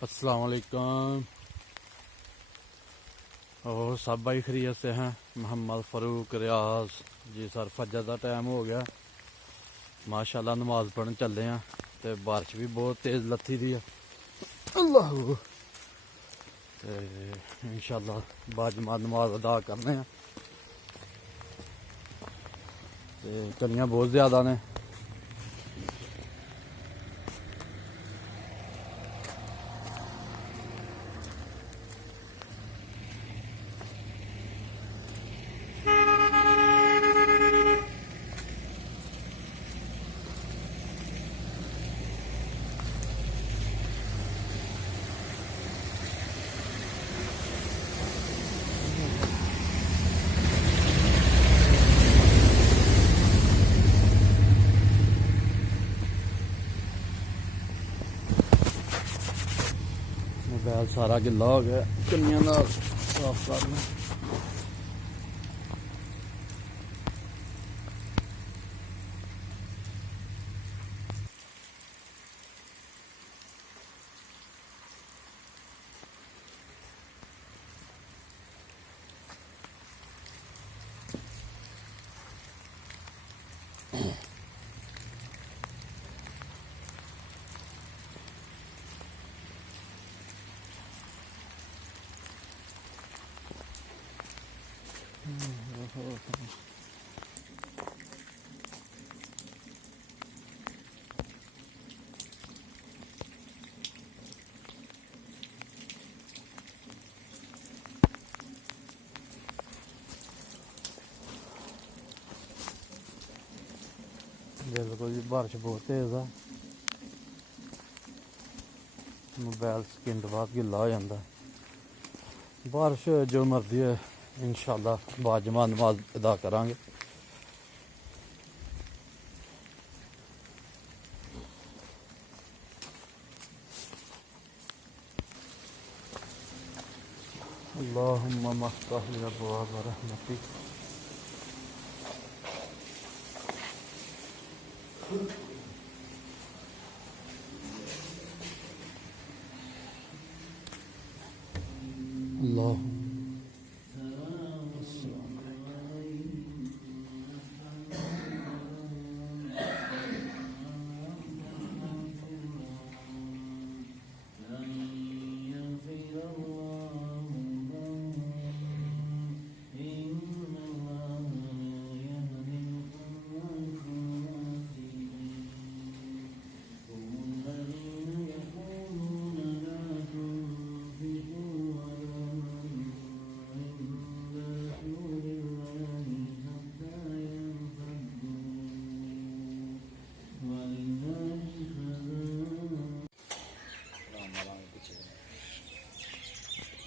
अस्सलाम वालेकुम। और सब भाई खैरियत से हैं। मोहम्मद फ़ारूक रियाज जी सर, फजर का टाइम हो गया माशाल्लाह, नमाज पढ़न चले हैं तो बारिश भी बहुत तेज़ लत्थी दी है। अल्लाह इंशाल्लाह बाजमात नमाज अदा करने हैं। कलियां बहुत ज़्यादा ने। मोबाइल सारा गिला हो गया, कलियां नाल साफ करना। बिल्कुल जी, बारिश बहुत तेज़ है। मोबाइल सेकंड बाद गिला हो जाता है। बारिश जो मर्जी है, इंशाल्लाह बाजमात नमाज अदा करांगे। अल्लाहुम्मा मफ्तह लि अबवाब रहमतिक। अल्लाह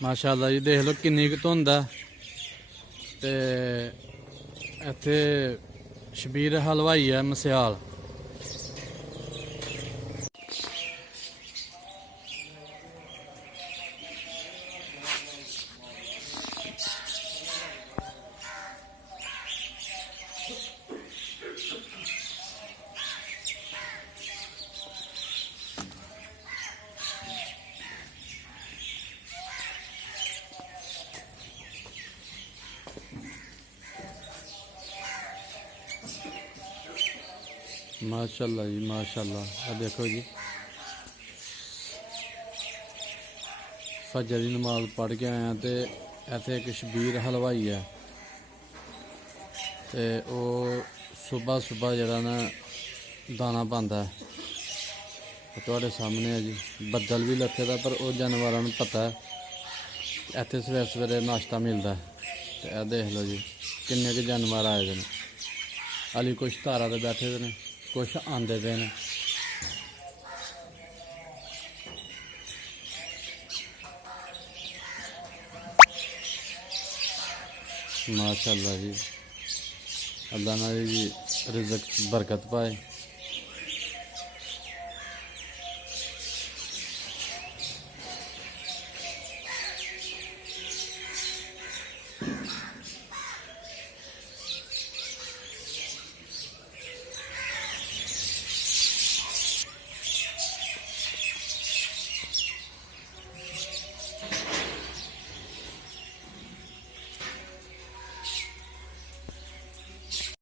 माशाल्लाह जी, देख लो किन्नी क धुंध है। ते इत्थे शबीर हलवाई है मस्याल। माशाल्लाह जी माशाल्लाह। अब देखो जी, फजर की नमाज पढ़ के आया तो इत्थे एक शबीर हलवाई है। तो वह सुबह सुबह जरा ना दाना पाता है। तुहाडे सामने है जी, बदल भी लथे दा, पर वह जानवरों को पता है इत्थे सवेरे सवेरे नाश्ता मिलता है। तो यह देख लो जी, किन्ने के जानवर आए हैं। हाली कुछ धारा ते बैठे दे ने, कुछ आंदे पे ने। माशाल्लाह जी, अल्लाह ना जी रिज़्क बरकत पाए।